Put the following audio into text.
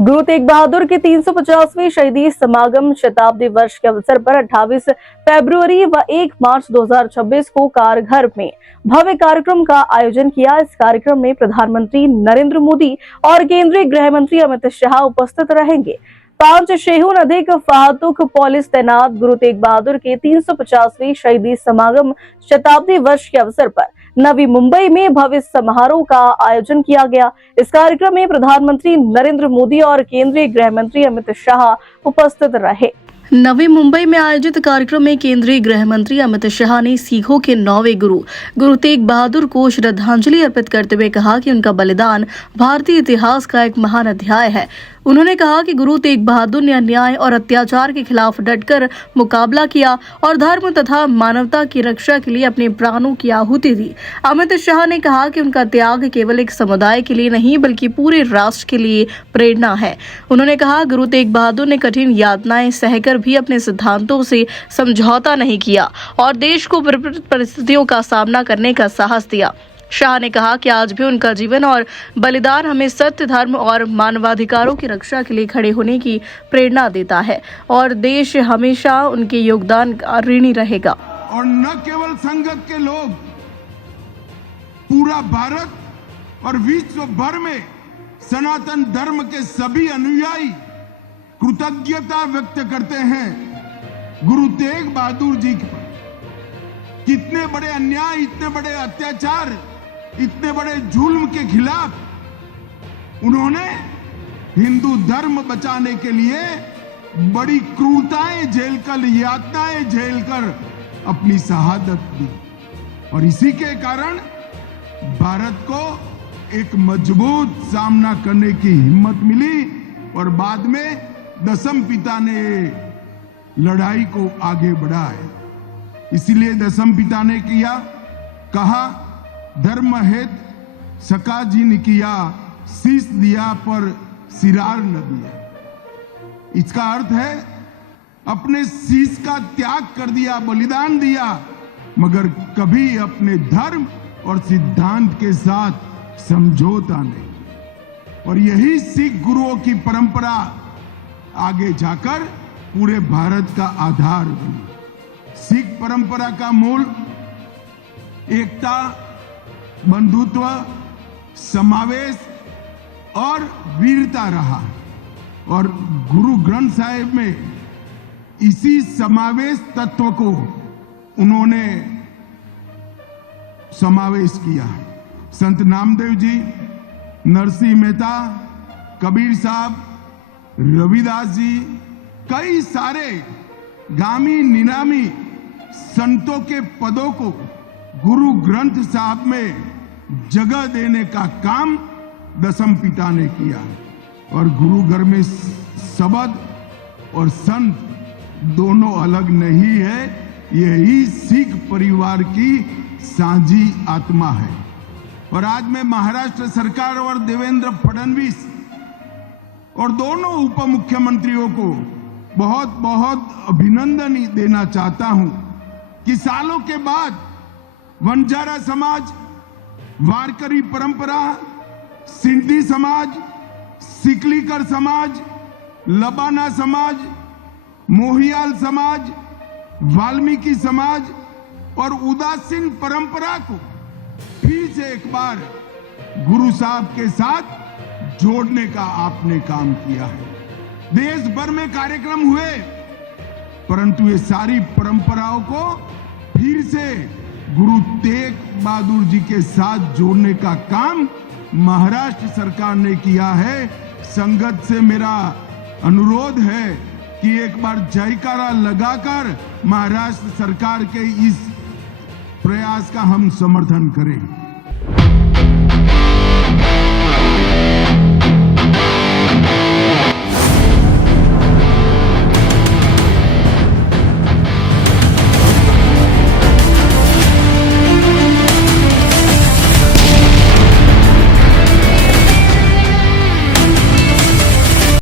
गुरु तेग बहादुर के 350वें शहीदी समागम शताब्दी वर्ष के अवसर पर 28 फरवरी व 1 मार्च 2026 को कारघर में भव्य कार्यक्रम का आयोजन किया। इस कार्यक्रम में प्रधानमंत्री नरेंद्र मोदी और केंद्रीय गृह मंत्री अमित शाह उपस्थित रहेंगे। 5 सेहून अधिक फातुक पुलिस तैनात। गुरु तेग बहादुर के 350वें शहीदी समागम शताब्दी वर्ष के अवसर पर नवी मुंबई में भव्य समारोह का आयोजन किया गया। इस कार्यक्रम में प्रधानमंत्री नरेंद्र मोदी और केंद्रीय गृह मंत्री अमित शाह उपस्थित रहे। नवी मुंबई में आयोजित कार्यक्रम में केंद्रीय गृह मंत्री अमित शाह ने सिखों के 9वें गुरु तेग बहादुर को श्रद्धांजलि अर्पित करते हुए कहा कि उनका बलिदान भारतीय इतिहास का एक महान अध्याय है। उन्होंने कहा कि गुरु तेग बहादुर ने अन्याय और अत्याचार के खिलाफ डटकर मुकाबला किया और धर्म तथा मानवता की रक्षा के लिए अपने प्राणों की आहुति दी। अमित शाह ने कहा कि उनका त्याग केवल एक समुदाय के लिए नहीं बल्कि पूरे राष्ट्र के लिए प्रेरणा है। उन्होंने कहा गुरु तेग बहादुर ने कठिन यातनाएं सहकर भी अपने सिद्धांतों से समझौता नहीं किया और देश को विपरीत परिस्थितियों का सामना करने का साहस दिया। शाह ने कहा कि आज भी उनका जीवन और बलिदान हमें सत्य, धर्म और मानवाधिकारों की रक्षा के लिए खड़े होने की प्रेरणा देता है और देश हमेशा उनके योगदान का ऋणी रहेगा। और न केवल संगत के लोग, पूरा भारत और विश्व भर में सनातन धर्म के सभी अनुयायी कृतज्ञता व्यक्त करते हैं गुरु तेग बहादुर जी पर। कितने बड़े अन्याय, इतने बड़े अत्याचार, इतने बड़े जुल्म के खिलाफ उन्होंने हिंदू धर्म बचाने के लिए बड़ी क्रूरताएं झेलकर, यातनाएं झेलकर अपनी शहादत दी और इसी के कारण भारत को एक मजबूत सामना करने की हिम्मत मिली और बाद में दशम पिता ने लड़ाई को आगे बढ़ाया। इसीलिए दशम पिता ने कहा धर्म हेत सका जी ने किया, शीश दिया पर सिरार न दिया। इसका अर्थ है अपने शीश का त्याग कर दिया, बलिदान दिया, मगर कभी अपने धर्म और सिद्धांत के साथ समझौता नहीं। और यही सिख गुरुओं की परंपरा आगे जाकर पूरे भारत का आधार बनी। सिख परंपरा का मूल एकता, बंधुत्व, समावेश और वीरता रहा और गुरु ग्रंथ साहिब में इसी समावेश तत्व को उन्होंने समावेश किया। संत नामदेव जी, नरसिंह मेहता, कबीर साहब, रविदास जी, कई सारे गामी निनामी संतों के पदों को गुरु ग्रंथ साहब में जगह देने का काम दशम पिता ने किया और गुरु घर में शब्द और संत दोनों अलग नहीं है। यही सिख परिवार की साझी आत्मा है। और आज मैं महाराष्ट्र सरकार और देवेंद्र फडणवीस और दोनों उप मुख्यमंत्रियों को बहुत बहुत अभिनंदन देना चाहता हूं कि सालों के बाद वंजारा समाज, वारकरी परंपरा, सिंधी समाज, सिकलीकर समाज, लबाना समाज, मोहियाल समाज, वाल्मीकि समाज और उदासीन परंपरा को फिर से एक बार गुरु साहब के साथ जोड़ने का आपने काम किया है। देश भर में कार्यक्रम हुए, परंतु ये सारी परंपराओं को फिर से गुरु तेग बहादुर जी के साथ जोड़ने का काम महाराष्ट्र सरकार ने किया है। संगत से मेरा अनुरोध है कि एक बार जयकारा लगाकर महाराष्ट्र सरकार के इस प्रयास का हम समर्थन करें।